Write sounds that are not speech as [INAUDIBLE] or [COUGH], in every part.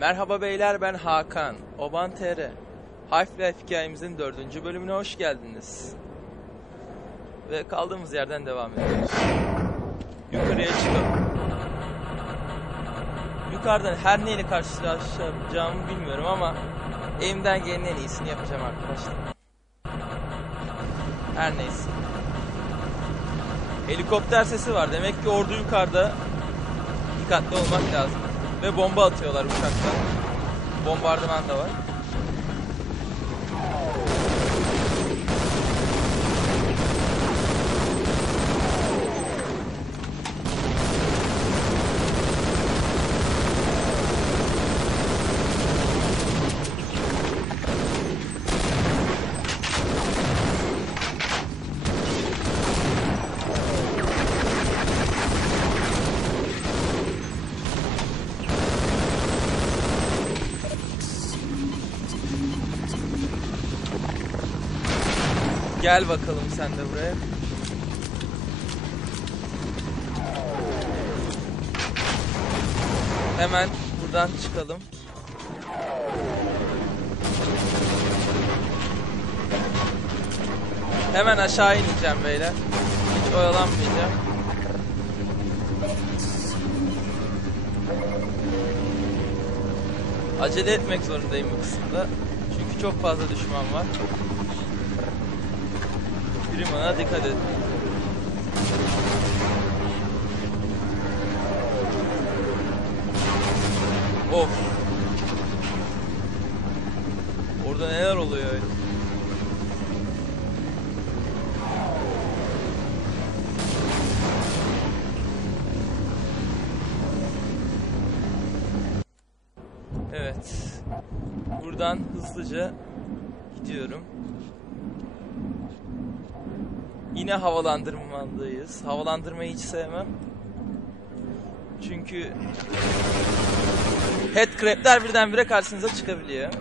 Merhaba beyler ben Hakan. Oban TR. Half-Life hikayemizin dördüncü bölümüne hoş geldiniz. Ve kaldığımız yerden devam ediyoruz. Yukarıya çıkalım. Yukarıdan her neyle karşılaşacağımı bilmiyorum ama elimden gelenin en iyisini yapacağım arkadaşlar. Her neyse. Helikopter sesi var. Demek ki ordu yukarıda. Dikkatli olmak lazım. Ve bomba atıyorlar uçaktan. Bombardıman da var. Gel bakalım sen de buraya. Hemen buradan çıkalım. Hemen aşağı ineceğim beyler. Hiç oyalanmayacağım. Acele etmek zorundayım bu kısımda. Çünkü çok fazla düşman var. Primana dikkat et. Of. Orada neler oluyor öyle? Evet. Buradan hızlıca gidiyorum. Yine havalandırmadayız. Havalandırmayı hiç sevmem. Çünkü headcrab'ler birdenbire karşınıza çıkabiliyor.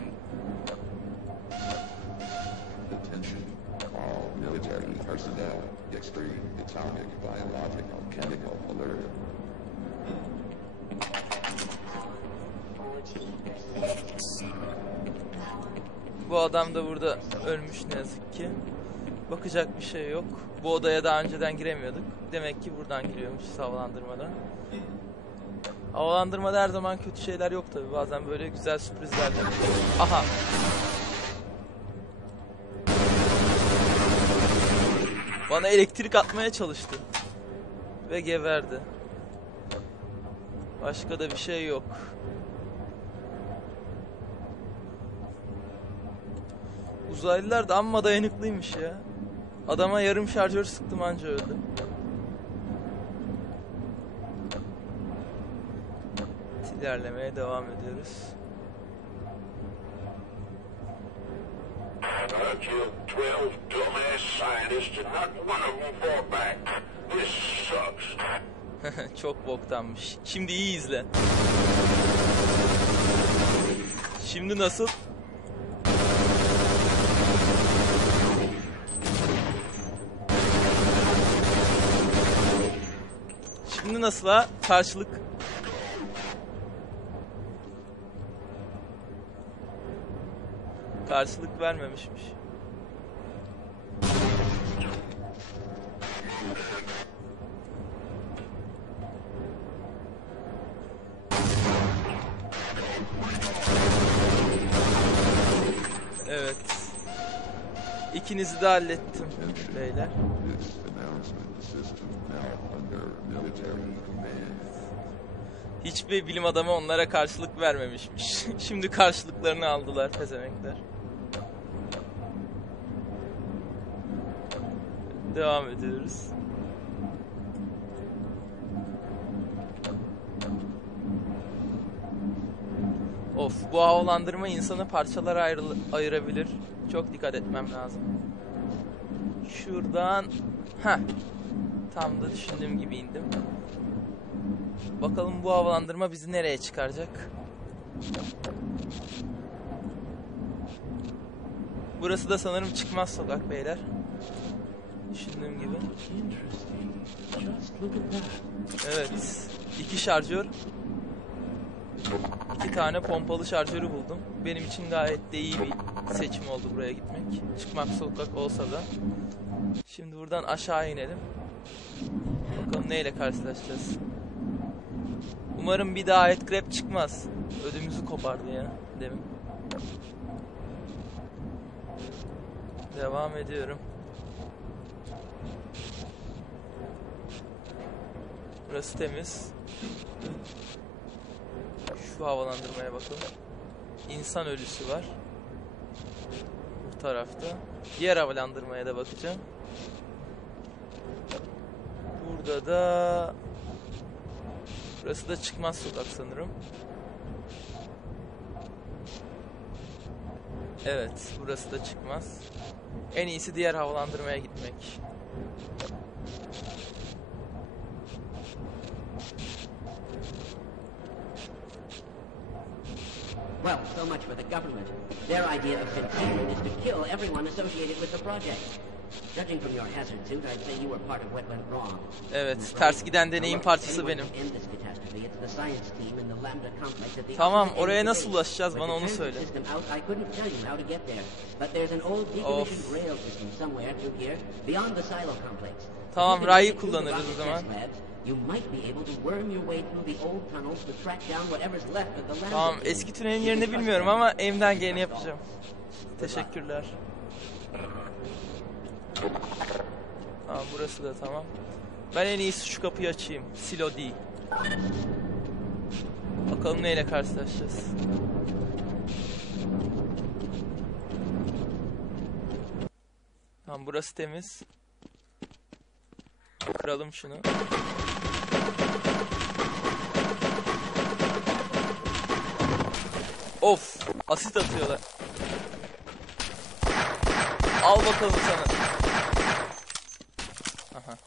Bu adam da burada ölmüş ne yazık ki. Bakacak bir şey yok. Bu odaya daha önceden giremiyorduk. Demek ki buradan giriyormuşuz havalandırmadan. Havalandırmada her zaman kötü şeyler yok tabi. Bazen böyle güzel sürprizler de. Aha. Bana elektrik atmaya çalıştı. Ve geberdi. Başka da bir şey yok. Uzaylılar da amma dayanıklıymış ya. Adama yarım şarjör sıktım anca öldü. İlerlemeye devam ediyoruz. I killed 12 dumbass scientists and not one of them fought back. This sucks. Çok boktanmış. Şimdi iyi izle. Şimdi nasıl? Şimdi nasıl ha? Karşılık. Karşılık vermemişmiş. Evet. İkinizi de hallettim beyler. Hiçbir bilim adamı onlara karşılık vermemişmiş. [LAUGHS] Şimdi karşılıklarını aldılar pezemekler. Devam ediyoruz. Of bu havalandırma insanı parçalara ayrı- ayırabilir. Çok dikkat etmem lazım. Şuradan... ha Tam da düşündüğüm gibi indim. Bakalım bu havalandırma bizi nereye çıkaracak? Burası da sanırım çıkmaz sokak beyler. Düşündüğüm gibi. Evet. iki şarjör. iki tane pompalı şarjörü buldum. Benim için gayet de iyi bir seçim oldu buraya gitmek. Çıkmak sokak olsa da. Şimdi buradan aşağı inelim. Bakalım neyle karşılaşacağız. Umarım bir daha headcrab çıkmaz. Ödümüzü kopardı ya demin. Devam ediyorum. Burası temiz. Şu havalandırmaya bakalım. İnsan ölüsü var. Bu tarafta. Diğer havalandırmaya da bakacağım. Burada da Burası da çıkmaz sokak sanırım. Evet, burası da çıkmaz. En iyisi diğer havalandırmaya gitmek. Well, so much for the government. Their idea of containment is to kill everyone associated with the project. Of. Evet, ters giden deneyin parçası benim. Tamam, oraya nasıl ulaşacağız? Bana onu söyle. Tamam, rayı kullanırız o zaman. Tamam, eski tünelin yerini bilmiyorum ama elimden geleni yapacağım. Teşekkürler. Tamam, burası da tamam. Ben en iyisi şu kapıyı açayım. Silo değil. Bakalım neyle karşılaşacağız. Tamam burası temiz. Kıralım şunu. Of, asit atıyorlar. Al bakalım sana. Aha.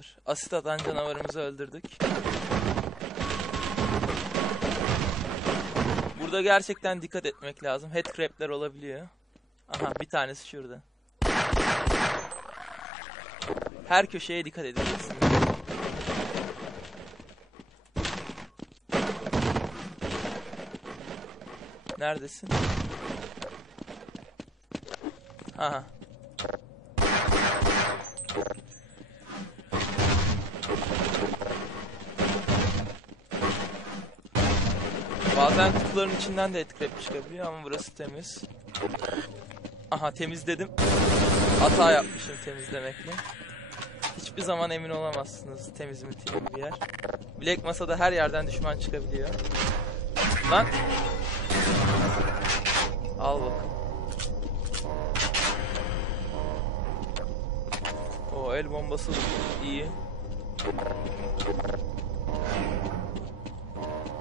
Tamamdır. Asit atan canavarımızı öldürdük. Burada gerçekten dikkat etmek lazım. Headcrab'ler olabiliyor. Aha bir tanesi şurada. Her köşeye dikkat edeceksin. Neredesin? Aha. Bazen kutuların içinden de etkilep çıkabiliyor ama burası temiz. Aha temiz dedim. Hata yapmışım temizlemekle. Hiçbir zaman emin olamazsınız temiz mi temiz bir yer. Black Masa'da her yerden düşman çıkabiliyor. Lan. Al bakalım. O el bombası iyi.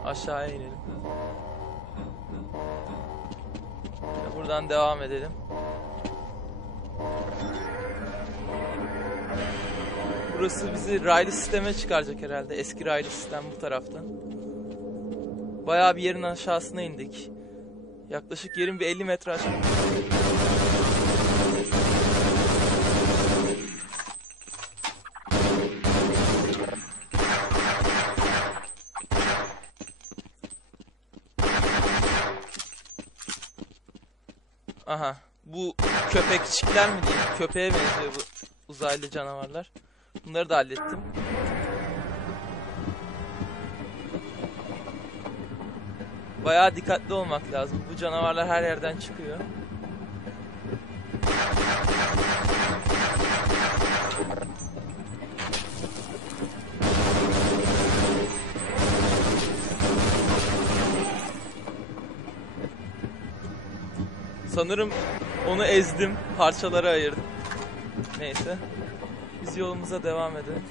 Aşağıya inelim. Buradan devam edelim. Burası bizi raylı sisteme çıkaracak herhalde. Eski raylı sistem bu tarafta. Bayağı bir yerin aşağısına indik. Yaklaşık yerin bir 50 metre aşağı. Aha. Bu köpekçikler mi diyeyim? Köpeğe benziyor bu uzaylı canavarlar. Bunları da hallettim. Bayağı dikkatli olmak lazım. Bu canavarlar her yerden çıkıyor. Sanırım onu ezdim, parçalara ayırdım. Neyse. Biz yolumuza devam edelim.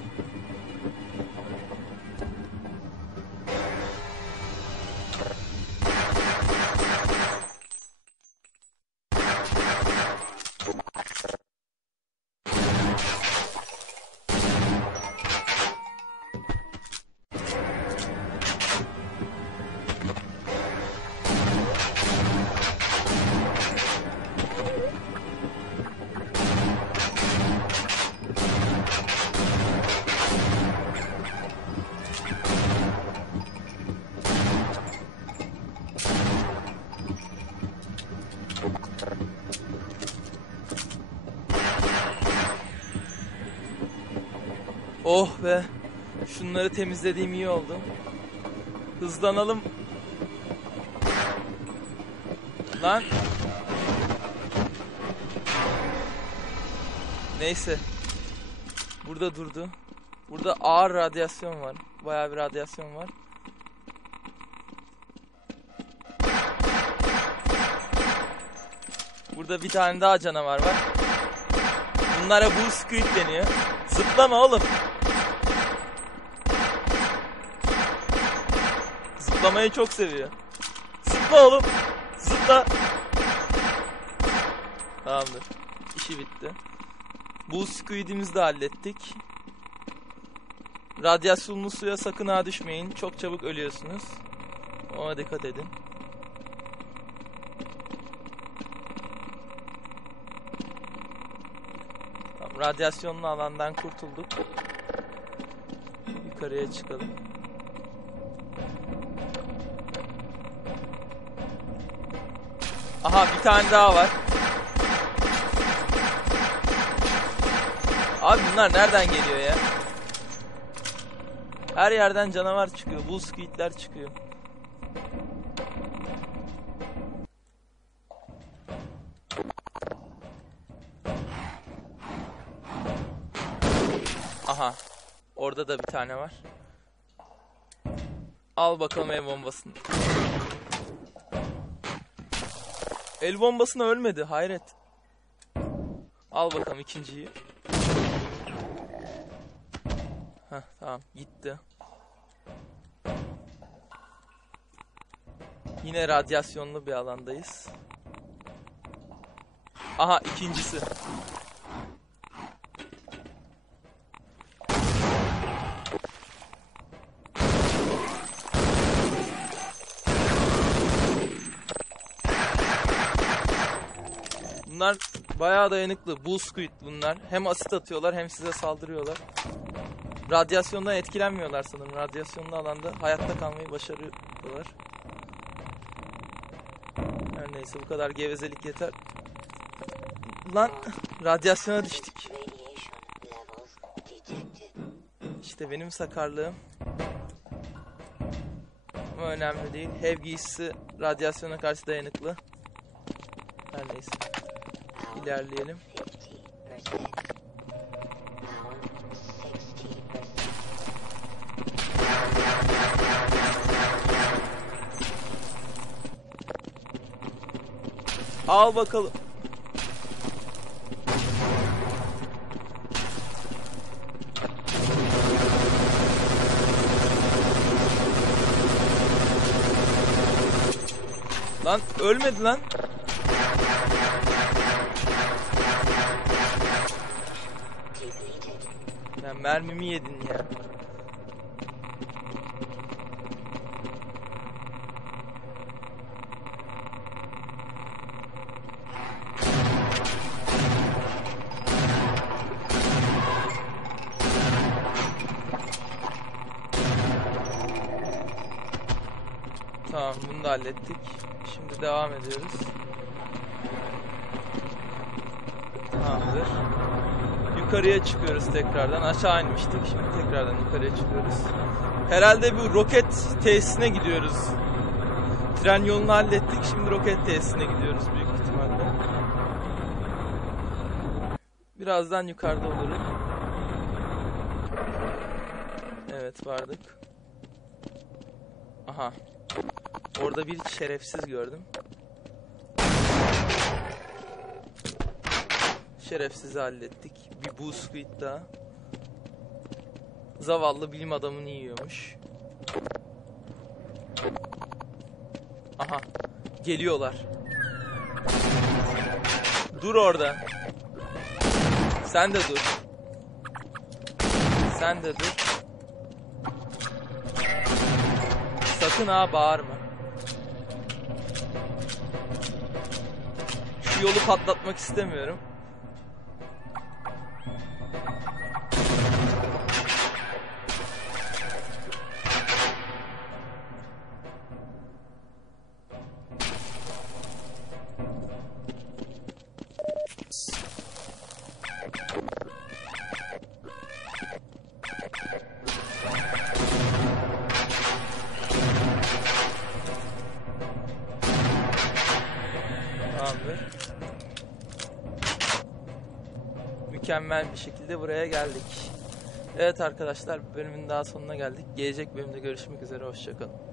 Oh be. Şunları temizlediğim iyi oldu. Hızlanalım. Lan. Neyse. Burada durdu. Burada ağır radyasyon var. Bayağı bir radyasyon var. Burada bir tane daha canavar var. Bunlara bu squid deniyor. Zıplama oğlum. Zıplamayı çok seviyor. Zıpla oğlum. Zıpla. Tamamdır. İşi bitti. Bu squid'imizi de hallettik. Radyasyonlu suya sakın ha düşmeyin. Çok çabuk ölüyorsunuz. Ona dikkat edin. Tamam, radyasyonlu alandan kurtulduk. Yukarıya çıkalım. Aha bir tane daha var. Abi bunlar nereden geliyor ya? Her yerden canavar çıkıyor. Bull squidler çıkıyor. Aha. Orada da bir tane var. Al bakalım el bombasını. El bombasına ölmedi. Hayret. Al bakalım ikinciyi. Heh, tamam gitti. Yine radyasyonlu bir alandayız. Aha ikincisi. Bunlar bayağı dayanıklı. Bull squid bunlar. Hem asit atıyorlar hem size saldırıyorlar. Radyasyondan etkilenmiyorlar sanırım. Radyasyonlu alanda hayatta kalmayı başarıyorlar. Her neyse bu kadar gevezelik yeter. Lan radyasyona düştük. İşte benim sakarlığım. Ama önemli değil. Hev giysisi radyasyona karşı dayanıklı. Her neyse. İlerleyelim. 50%. Now 60%. Al bakalım. Lan ölmedi lan. Mermimi yedin ya. Tamam bunu da hallettik. Şimdi devam ediyoruz. Tamamdır. Yukarıya çıkıyoruz tekrardan. Aşağı inmiştik. Şimdi tekrardan yukarıya çıkıyoruz. Herhalde bu roket tesisine gidiyoruz. Tren yolunu hallettik. Şimdi roket tesisine gidiyoruz büyük ihtimalle. Birazdan yukarıda oluruz. Evet vardık. Aha. Orada bir şerefsiz gördüm. Şerefsizi hallettik. Bir bu squid daha. Zavallı bilim adamını yiyormuş. Aha. Geliyorlar. Dur orada. Sen de dur. Sen de dur. Sakın ha bağırma. Şu yolu patlatmak istemiyorum. Mükemmel bir şekilde buraya geldik. Evet arkadaşlar bölümün daha sonuna geldik. Gelecek bölümde görüşmek üzere. Hoşçakalın.